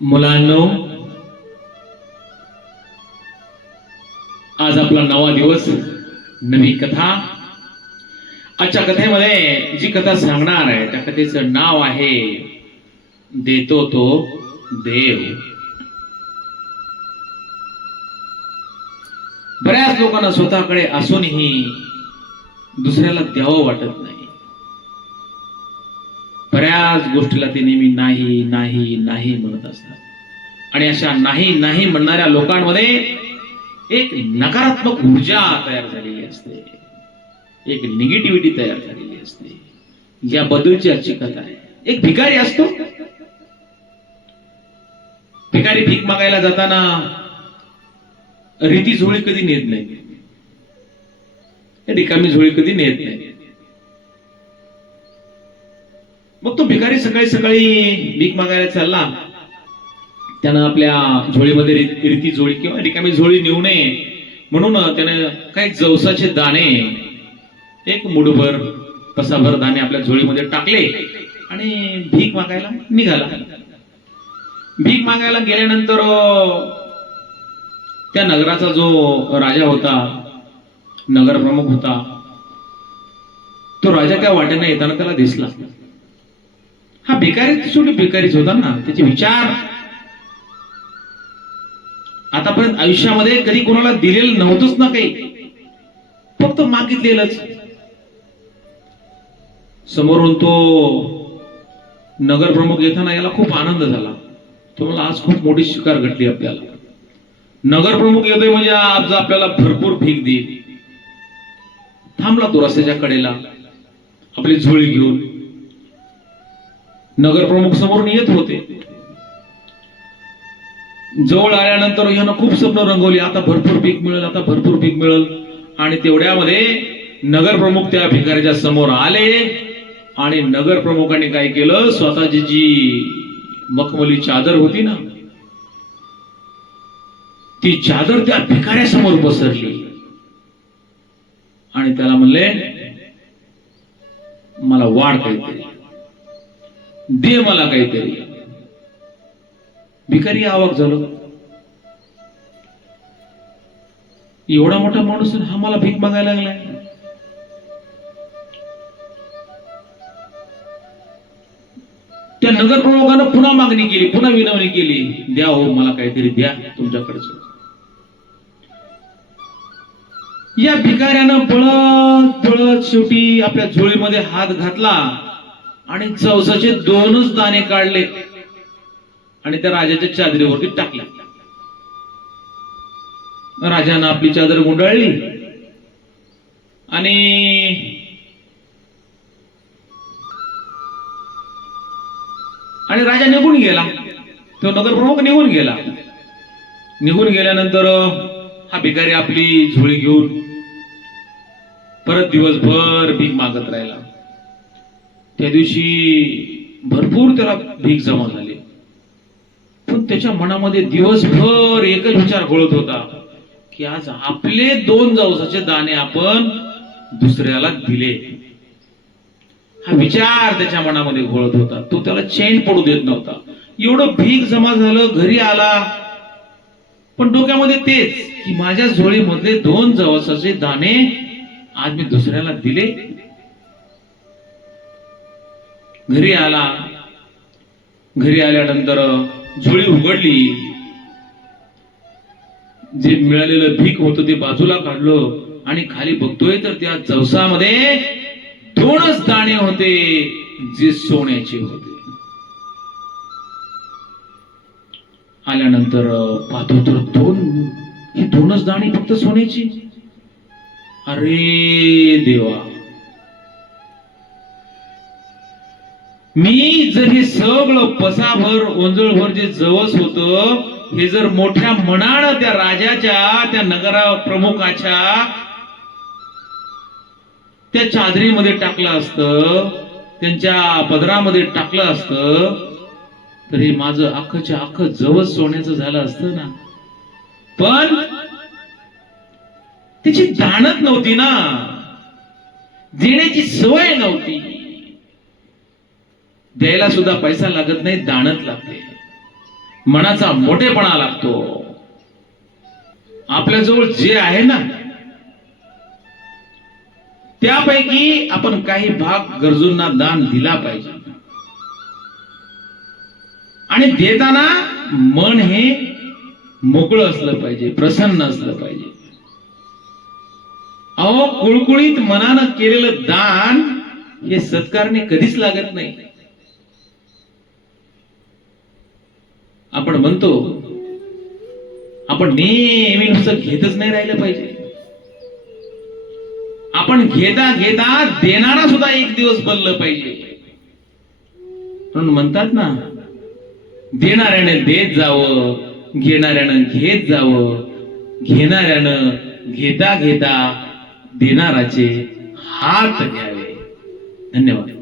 मुलांनो आज आपला नवा दिवस नवी कथा. आजच्या कथेमध्ये जी कथा सांगणार आहे त्या कथेचं नाव आहे देतो तो देव. बऱ्याच लोकांना स्वतःकडे असूनही दुसऱ्याला द्यावं वाटत नाही. बऱ्याच गोष्टीला ते नेहमी नाही नाही नाही म्हणत असतात. आणि अशा नाही नाही म्हणणाऱ्या लोकांमध्ये एक नकारात्मक ऊर्जा तयार झालेली असते. एक निगेटिव्हिटी तयार झालेली असते. याबद्दलची आजची कथा आहे. एक भिकारी असतो. भिकारी भीक मागायला जाताना रीती झोळी कधी नेत नाही. रिकामी झोळी कधी नेत नाही. मग तो भिकारी सकाळी सकाळी भीक मागायला चालला. त्यानं आपल्या झोळीमध्ये रिती झोळी किंवा रिकामी झोळी नेऊ नये. म्हणून त्यानं काही जवसाचे दाणे एक मुठभर कसाभर दाणे आपल्या झोळीमध्ये टाकले आणि भीक मागायला निघाला. भीक मागायला गेल्यानंतर त्या नगराचा जो राजा होता नगर प्रमुख होता तो राजा त्या वाटेने येताना त्याला दिसला. हा भिकारी शेवटी भिकारीच होता ना त्याचे विचार. आतापर्यंत आयुष्यामध्ये कधी कोणाला दिलेलं नव्हतंच ना काही. फक्त मागितलेलंच. समोरून तो नगर प्रमुख येताना याला खूप आनंद झाला. तुम्हाला आज खूप मोठी शिकार घडली आपल्याला. नगर प्रमुख येतोय म्हणजे आज आपल्याला भरपूर भीक देईल. थांबला तो रस्त्याच्या कडेला. आपली झोळी घेऊन. नगरप्रमुख समोरून येत होते. जवळ आल्यानंतर यानं खूप स्वप्न रंगवली. आता भरपूर पीक मिळेल आता भरपूर पीक मिळेल. आणि तेवढ्यामध्ये नगर प्रमुख त्या भिकाऱ्याच्या समोर आले आणि नगर प्रमुखाने काय केलं? स्वतःची जी मखमली चादर होती ना ती चादर त्या भिकाऱ्यासमोर पसरली. आणि त्याला म्हणले मला वाढ काहीतरी दे मला काहीतरी. भिकारी आवक झालो. एवढा मोठा माणूस हा मला भीक मागायला लागलाय. त्या नगर प्रमुखानं पुन्हा मागणी केली पुन्हा विनवणी केली. द्या हो मला काहीतरी द्या तुमच्याकडचं. या भिकाऱ्यानं पळत पळत शेवटी आपल्या झोळीमध्ये हात घातला. आणि चौसाचे दोनच दाणे काढले आणि त्या राजाच्या चादरीवरती टाकले. राजानं आपली चादर गुंडाळली आणि आणि राजा निघून गेला. तो नगरप्रमुख निघून गेला. निघून गेल्यानंतर हा भिकारी आपली झोळी घेऊन परत दिवसभर भीक मागत राहिला. त्या दिवशी भरपूर त्याला भीक जमा झाली. पण त्याच्या मनामध्ये दिवसभर एकच विचार घोळत होता की आज आपले दोन जवसाचे दाणे आपण दुसऱ्याला दिले. हा विचार त्याच्या मनामध्ये घोळत होता. तो त्याला चैन पडू देत नव्हता. एवढं भीक जमा झालं घरी आला. पण डोक्यामध्ये तेच की माझ्या झोळीमधले दोन जवसाचे दाणे आज मी दुसऱ्याला दिले. घरी आला. घरी आल्यानंतर झोळी उघडली. जे मिळालेलं भीक होतं ते बाजूला काढलं आणि खाली बघतोय तर त्या जवसामध्ये दोनच दाणे होते जे सोन्याचे होते. आल्यानंतर पाहतो तर दोन ही दोनच दाणे फक्त सोन्याची. अरे देवा. मी जर हे सगळं पसाभर ओंजळभर जे जवस होत हे जर मोठ्या मनानं त्या राजाच्या त्या नगरा प्रमुखाच्या त्या चादरीमध्ये टाकलं असतं त्यांच्या पदरामध्ये टाकलं असतं तर हे माझं अख्खच्या अख्ख जवस सोन्याचं झालं असतं ना. पण त्याची जाणत नव्हती ना. देण्याची सवय नव्हती. द्यायला सुद्धा पैसा लागत नाही दाणत लागते. मनाचा मोठेपणा लागतो. आपल्याजवळ जे आहे ना त्यापैकी आपण काही भाग गरजूंना दान दिला पाहिजे. आणि देताना मन हे मोकळं असलं पाहिजे प्रसन्न असलं पाहिजे. अहो कुळकुळीत मनानं केलेलं दान हे सत्कारने कधीच लागत नाही. आपण म्हणतो आपण नेहमी नुसतं घेतच नाही राहिलं पाहिजे. आपण घेता घेता देणारा सुद्धा एक दिवस बनलं पाहिजे. म्हणून म्हणतात ना देणाऱ्याने देत जावं घेणाऱ्यानं घेत जावं घेणाऱ्यानं घेता घेता देणाराचे हात घ्यावे. धन्यवाद.